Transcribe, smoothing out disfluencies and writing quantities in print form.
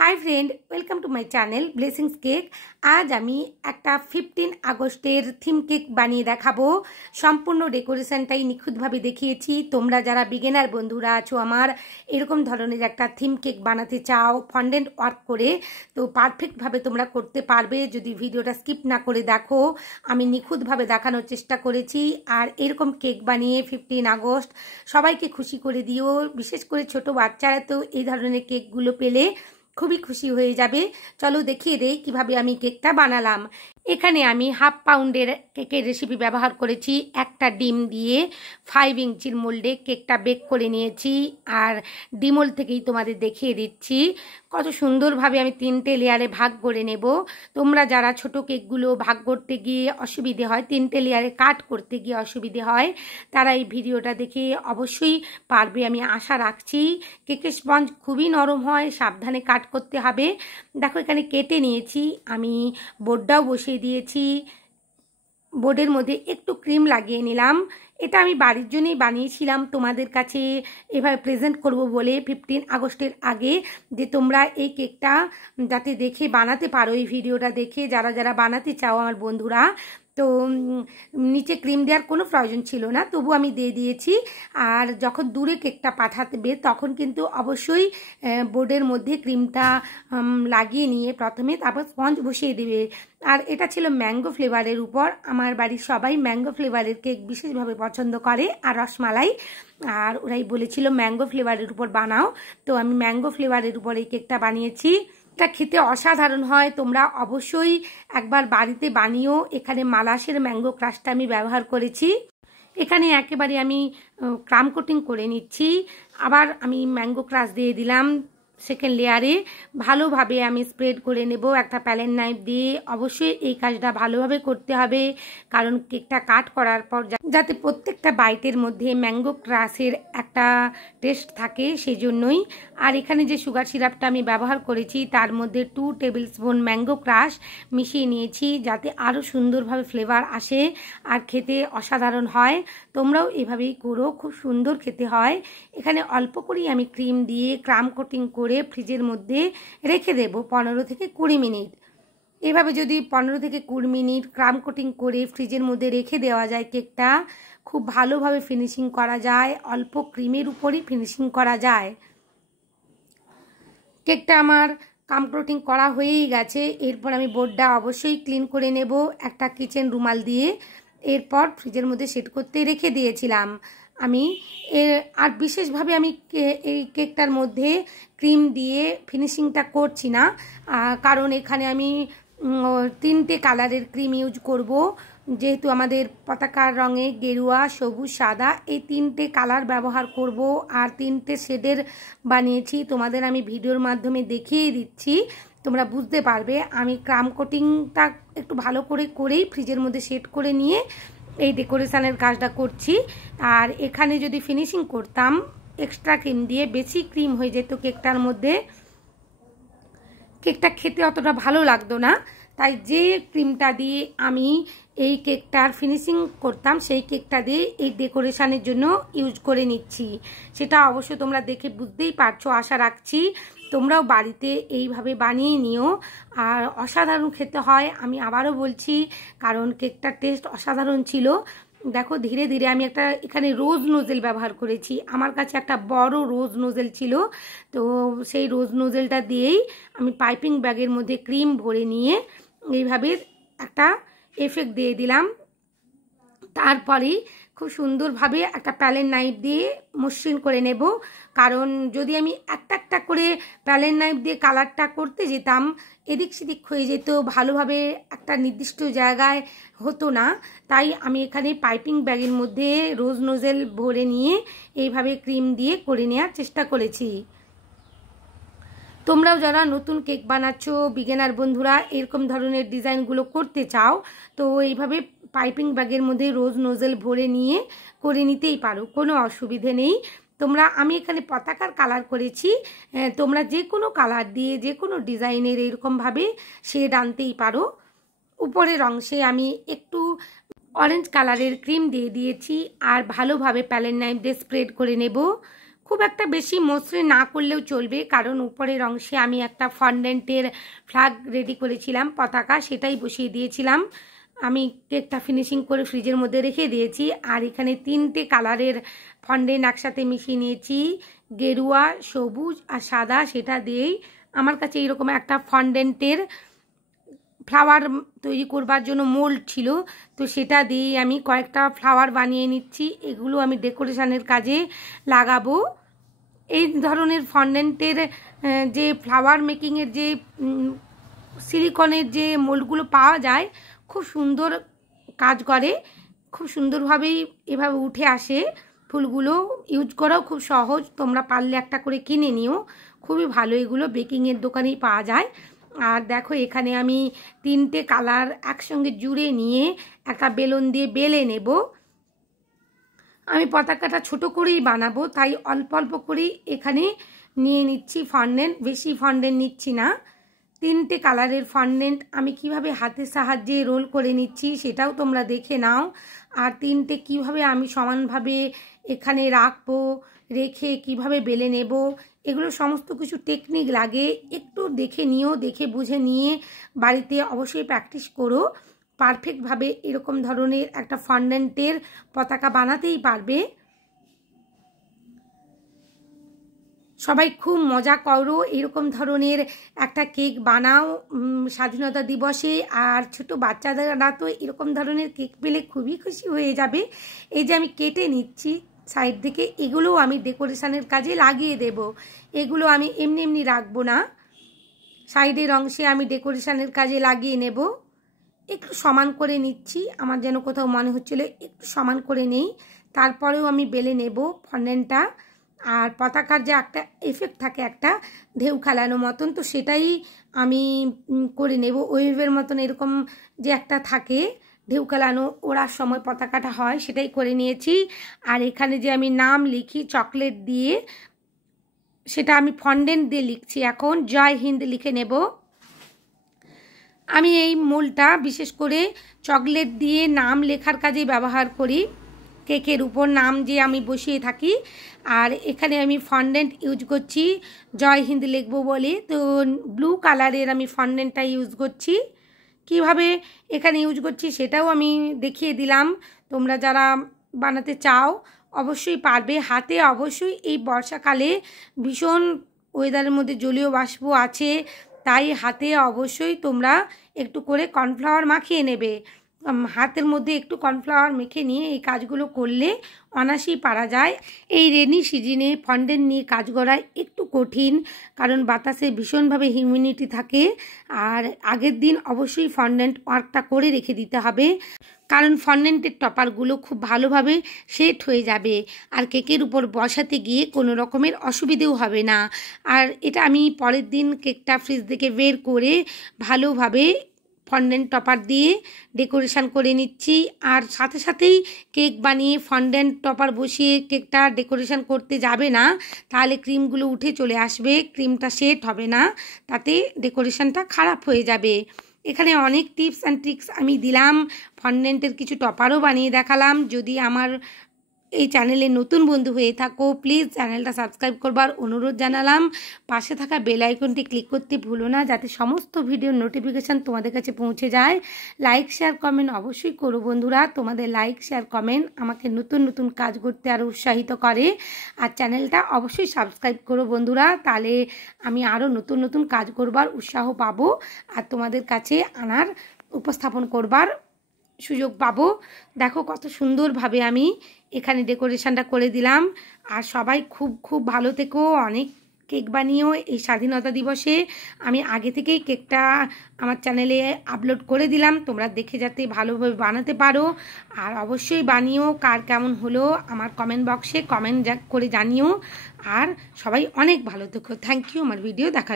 High friend welcome to my channel blessings cake. आज आमी एकटा 15 আগস্টের থিম কেক বানিয়ে দেখাবো। সম্পূর্ণ ডেকোরেশনটাই নিখুঁতভাবে দেখিয়েছি। তোমরা যারা বিগিনার বন্ধুরা আছো আমার এরকম ধরনের একটা থিম কেক বানাতে চাও ফন্ডেন্ট ওয়ার্ক করে, তো পারফেক্টভাবে তোমরা করতে পারবে যদি ভিডিওটা স্কিপ না করে দেখো। আমি নিখুঁতভাবে দেখানোর চেষ্টা করেছি। আর এরকম কেক বানিয়ে 15 আগস্ট সবাইকে খুশি করে দিও। বিশেষ করে ছোট বাচ্চারা তো এই ধরনের কেকগুলো পেলে খুবই খুশি হয়ে যাবে। চলো দেখিয়ে দেই কিভাবে আমি কেকটা বানালাম। এখানে আমি হাফ পাউন্ডের কেকের রেসিপি ব্যবহার করেছি। একটা ডিম দিয়ে 5 ইঞ্চির মোল্ডে কেকটা বেক করে নিয়েছি। আর ডিমোল থেকেই তোমাদের দেখিয়ে দিচ্ছি কত সুন্দরভাবে আমি 3টে লেয়ারে ভাগ করে নেব। তোমরা যারা ছোট কেকগুলো ভাগ করতে গিয়ে অসুবিধে হয়, 3টে লেয়ারে কাট করতে গিয়ে অসুবিধে হয়, তারা এই ভিডিওটা দেখে অবশ্যই পারবে আমি আশা রাখছি। কেকের স্পঞ্জ খুবই নরম হয়, সাবধানে কাট করতে হবে। দেখো এখানে কেটে নিয়েছি, আমি বোর্ডটাও বসিয়ে দিয়েছি। বোর্ডের মধ্যে একটু ক্রিম লাগিয়ে নিলাম। এটা আমি বাড়ির জন্যই বানিয়েছিলাম, তোমাদের কাছে এভাবে প্রেজেন্ট করব বলে 15 আগস্টের আগে, যে তোমরা এই কেকটা যাতে দেখে বানাতে পারো। এই ভিডিওটা দেখে যারা যারা বানাতে চাও আমার বন্ধুরা, তো নিচে ক্রিম দেওয়ার কোনো প্রয়োজন ছিল না, তবু আমি দিয়ে দিয়েছি। আর যখন দূরে কেকটা পাঠাবে তখন কিন্তু অবশ্যই বোর্ডের মধ্যে ক্রিমটা লাগিয়ে নিয়ে প্রথমে তারপর স্পঞ্জ বসিয়ে দেবে। আর এটা ছিল ম্যাঙ্গো ফ্লেভারের উপর। আমার বাড়ির সবাই ম্যাঙ্গো ফ্লেভারের কেক বিশেষভাবে পছন্দ করে, আর রসমালাই। আর ওরাই বলেছিল ম্যাঙ্গো ফ্লেভারের উপর বানাও, তো আমি ম্যাঙ্গো ফ্লেভারের উপর এই কেকটা বানিয়েছি। এটা খেতে অসাধারণ হয়, তোমরা অবশ্যই একবার বাড়িতে বানিও। এখানে মালাসের ম্যাঙ্গো ক্রাশটা আমি ব্যবহার করেছি। এখানে একেবারে আমি ক্রাম কোটিং করে নিচ্ছি। আবার আমি ম্যাঙ্গো ক্রাশ দিয়ে দিলাম সেকেন্ড লেয়ারে। ভালোভাবে আমি স্প্রেড করে নেব একটা প্যালেন নাইফ দিয়ে। অবশ্যই এই কাজটা ভালোভাবে করতে হবে, কারণ কেকটা কাট করার পর যাতে প্রত্যেকটা বাইটের মধ্যে ম্যাঙ্গো ক্রাশের একটা টেস্ট থাকে, সেই জন্যই। আর এখানে যে সুগার সিরাপটা আমি ব্যবহার করেছি তার মধ্যে 2 টেবিল স্পুন ম্যাঙ্গো ক্রাশ মিশিয়ে নিয়েছি, যাতে আরও সুন্দরভাবে ফ্লেভার আসে আর খেতে অসাধারণ হয়। তোমরাও এভাবেই করো, খুব সুন্দর খেতে হয়। এখানে অল্প করেই আমি ক্রিম দিয়ে ক্রাম কোটিং করে ফ্রিজের মধ্যে রেখে দেব 15 থেকে 20 মিনিট। এভাবে যদি 15 থেকে 20 মিনিট ক্রাম কোটিং করে ফ্রিজের মধ্যে রেখে দেওয়া যায়, কেকটা খুব ভালোভাবে ফিনিশিং করা যায়। অল্প ক্রিমের উপরই ফিনিশিং করা যায়। কেকটা আমার ক্রাম কোটিং করা হয়েই গেছে। এরপর আমি বোর্ডটা অবশ্যই ক্লিন করে নেব একটা কিচেন রুমাল দিয়ে। এরপর ফ্রিজের মধ্যে সেট করতে রেখে দিয়েছিলাম আমি। আর বিশেষভাবে আমি এই কেকটার মধ্যে ক্রিম দিয়ে ফিনিশিংটা করছি না, কারণ এখানে আমি 3টে কালারের ক্রিম ইউজ করব। যেহেতু আমাদের পতাকার রঙে গেরুয়া, সবুজ, সাদা, এই 3টে কালার ব্যবহার করব। আর 3টে শেডের বানিয়েছি, তোমাদের আমি ভিডিওর মাধ্যমে দেখিয়ে দিচ্ছি, তোমরা বুঝতে পারবে। আমি ক্রাম কোটিংটা একটু ভালো করে করেই ফ্রিজের মধ্যে সেট করে নিয়ে এই ডেকোরেশনের কাজটা করছি। আর এখানে যদি ফিনিশিং করতাম এক্সট্রা ক্রিম দিয়ে, বেশি ক্রিম হয়ে যেত কেকটার মধ্যে, কেকটা খেতে অতটা ভালো লাগতো না। তাই যে ক্রিমটা দিয়ে আমি এই কেকটার ফিনিশিং করতাম সেই কেকটা দিয়ে এই ডেকোরেশনের জন্য ইউজ করে নিচ্ছি। সেটা অবশ্য তোমরা দেখে বুঝতেই পারছো, আশা রাখছি তোমরাও বাড়িতে এইভাবে বানিয়ে নিও। আর অসাধারণ খেতে হয়, আমি আবারও বলছি, কারণ কেকটার টেস্ট অসাধারণ ছিল। দেখো ধীরে ধীরে আমি একটা এখানে রোজ নোজেল ব্যবহার করেছি। আমার কাছে একটা বড় রোজ নোজেল ছিল, তো সেই রোজ নোজেলটা দিয়েই আমি পাইপিং ব্যাগের মধ্যে ক্রিম ভরে নিয়ে এইভাবে একটা এফেক্ট দিয়ে দিলাম। তারপরেই খুব সুন্দরভাবে একটা প্যালেন নাইফ দিয়ে মসৃণ করে নেব, কারণ যদি আমি একটা একটা করে প্যালেন নাইফ দিয়ে কালারটা করতে যেতাম এদিক সেদিক হয়ে যেত, ভালোভাবে একটা নির্দিষ্ট জায়গায় হতো না। তাই আমি এখানে পাইপিং ব্যাগের মধ্যে রোজ নোজেল ভরে নিয়ে এইভাবে ক্রিম দিয়ে করে নেওয়ার চেষ্টা করেছি। তোমরাও যারা নতুন কেক বানাচ্ছ, বিগিনার বন্ধুরা, এরকম ধরনের ডিজাইনগুলো করতে চাও, তো এইভাবে পাইপিং ব্যাগের মধ্যে রোজ নোজেল ভরে নিয়ে করে নিতেই পারো, কোনো অসুবিধে নেই। তোমরা আমি এখানে পতাকার কালার করেছি, তোমরা যে কোনো কালার দিয়ে যে কোনো ডিজাইনের এরকমভাবে শেড আনতেই পারো। উপরের অংশে আমি একটু অরেঞ্জ কালারের ক্রিম দিয়ে দিয়েছি আর ভালোভাবে প্যালেন নাইফ দিয়ে স্প্রেড করে নেব। খুব একটা বেশি মসৃণ না করলেও চলবে, কারণ উপরের অংশে আমি একটা ফন্ডেন্টের ফ্ল্যাগ রেডি করেছিলাম, পতাকা, সেটাই বসিয়ে দিয়েছিলাম। আমি কেকটা ফিনিশিং করে ফ্রিজের মধ্যে রেখে দিয়েছি। আর এখানে 3টে কালারের ফন্ডেন্ট একসাথে মিশিয়ে নিয়েছি, গেরুয়া, সবুজ আর সাদা। সেটা দিয়েই আমার কাছে এরকম একটা ফন্ডেন্টের ফ্লাওয়ার তৈরি করবার জন্য মোল্ড ছিল, তো সেটা দিয়েই আমি কয়েকটা ফ্লাওয়ার বানিয়ে নিচ্ছি। এগুলো আমি ডেকোরেশনের কাজে লাগাবো। এই ধরনের ফন্ডেন্টের যে ফ্লাওয়ার মেকিংয়ের যে সিলিকনের যে মোল্ডগুলো পাওয়া যায়, খুব সুন্দর কাজ করে, খুব সুন্দরভাবেই এভাবে উঠে আসে ফুলগুলো। ইউজ করাও খুব সহজ, তোমরা পারলে একটা করে কিনে নিও, খুবই ভালো। এগুলো বেকিংয়ের দোকানেই পাওয়া যায়। আর দেখো এখানে আমি 3টে কালার একসঙ্গে জুড়ে নিয়ে একটা বেলুন দিয়ে বেলে নেব। আমি পতাকাটা ছোট করেই বানাবো, তাই অল্প অল্প করেই এখানে নিয়ে নিচ্ছি ফন্ডেন্ট, বেশি ফন্ডেন্ট নিচ্ছি না। 3টে কালারের ফন্ডেন্ট আমি কিভাবে হাতের সাহায্যে রোল করে নিচ্ছি সেটাও তোমরা দেখে নাও। আর 3টে কিভাবে আমি সমানভাবে এখানে রাখবো, রেখে কিভাবে বেলে নেব, এগুলো সমস্ত কিছু টেকনিক লাগে, একটু দেখে নিও, দেখে বুঝে নিয়ে বাড়িতে অবশ্যই প্র্যাকটিস করো। পারফেক্টভাবে এরকম ধরনের একটা ফন্ডেন্টের পতাকা বানাতেই পারবে। সবাই খুব মজা করো, এরকম ধরনের একটা কেক বানাও স্বাধীনতা দিবসে। আর ছোট বাচ্চাদেরা তো এরকম ধরনের কেক পেলে খুবই খুশি হয়ে যাবে। এই যে আমি কেটে নিচ্ছি সাইড থেকে, এগুলোও আমি ডেকোরেশনের কাজে লাগিয়ে দেব। এগুলো আমি এমনি এমনি রাখবো না, সাইডের অংশে আমি ডেকোরেশনের কাজে লাগিয়ে নেব। একটু সমান করে নিচ্ছি, আমার যেন কোথাও মনে হচ্ছিল একটু সমান করে নেই। তারপরেও আমি বেলে নেব ফন্ডেন্টটা। আর পতাকার যে একটা এফেক্ট থাকে, একটা ঢেউ খেলানো মতন, তো সেটাই আমি করে নেব। ওয়েভের মতন এরকম যে একটা থাকে ঢেউ খেলানো, ওড়ার সময় পতাকাটা হয়, সেটাই করে নিয়েছি। আর এখানে যে আমি নাম লিখি চকলেট দিয়ে, সেটা আমি ফন্ডেন্ট দিয়ে লিখছি। এখন জয় হিন্দ লিখে নেব। আমি এই মোলটা বিশেষ করে চকলেট দিয়ে নাম লেখার কাজে ব্যবহার করি, কেকের উপর নাম যে আমি বসিয়ে থাকি। আর এখানে আমি ফন্ডেন্ট ইউজ করছি জয় হিন্দ লিখবো বলে, তো ব্লু কালারের আমি ফন্ডেন্টটা ইউজ করছি। কিভাবে এখানে ইউজ করছি সেটাও আমি দেখিয়ে দিলাম। তোমরা যারা বানাতে চাও অবশ্যই পারবে। হাতে অবশ্যই এই বর্ষাকালে ভীষণ ওয়েদারের মধ্যে জলীয় বাষ্প আছে, তাই হাতে অবশ্যই তোমরা একটু করে কর্নফ্লাওয়ার মাখিয়ে নেবে। হাতের মধ্যে একটু কর্নফ্লাওয়ার মেখে নিয়ে এই কাজগুলো করলে অনায়াসেই পারা যায়। এই রেনি সিজনে ফন্ডেন্ট নিয়ে কাজ করা একটু কঠিন, কারণ বাতাসে ভীষণভাবে হিউমিডিটি থাকে। আর আগের দিন অবশ্যই ফন্ডেন্ট ওয়ার্কটা করে রেখে দিতে হবে, কারণ ফন্ডেন্টের টপারগুলো খুব ভালোভাবে সেট হয়ে যাবে। আর কেকের উপর বসাতে গিয়ে কোনো রকমের অসুবিধেও হবে না। আর এটা আমি পরের দিন কেকটা ফ্রিজ থেকে বের করে ভালোভাবে ফন্ডেন্ট টপার দিয়ে ডেকোরেশন করে নিচ্ছি। আর সাথে সাথেই কেক বানিয়ে ফন্ডেন্ট টপার বসিয়ে কেকটা ডেকোরেশন করতে যাবে না, তাহলে ক্রিমগুলো উঠে চলে আসবে, ক্রিমটা সেট হবে না, তাতে ডেকোরেশনটা খারাপ হয়ে যাবে। এখানে অনেক টিপস অ্যান্ড ট্রিক্স আমি দিলাম, ফন্ডেন্টের কিছু টপারও বানিয়ে দেখালাম। যদি আমার এই চ্যানেলে নতুন বন্ধু হয়ে থাকো প্লিজ চ্যানেলটা সাবস্ক্রাইব করবার অনুরোধ জানালাম। পাশে থাকা বেল আইকনটি ক্লিক করতে ভুলো না, যাতে সমস্ত ভিডিওর নোটিফিকেশান তোমাদের কাছে পৌঁছে যায়। লাইক শেয়ার কমেন্ট অবশ্যই করো বন্ধুরা, তোমাদের লাইক শেয়ার কমেন্ট আমাকে নতুন নতুন কাজ করতে আরও উৎসাহিত করে। আর চ্যানেলটা অবশ্যই সাবস্ক্রাইব করো বন্ধুরা, তাহলে আমি আরও নতুন নতুন কাজ করবার উৎসাহ পাবো আর তোমাদের কাছে আনার উপস্থাপন করবার সুযোগ পাবো। দেখো কত সুন্দরভাবে আমি এখানে ডেকোরেশনটা করে দিলাম। আর সবাই খুব খুব ভালো থেকো। অনেক কেক বানিয়েও এই স্বাধীনতা দিবসে আমি আগে থেকেই কেকটা আমার চ্যানেলে আপলোড করে দিলাম, তোমরা দেখে যাতে ভালোভাবে বানাতে পারো। আর অবশ্যই বানিও, কার কেমন হলো আমার কমেন্ট বক্সে কমেন্ট করে জানিও। আর সবাই অনেক ভালো থেকো। থ্যাংক ইউ আমার ভিডিও দেখার।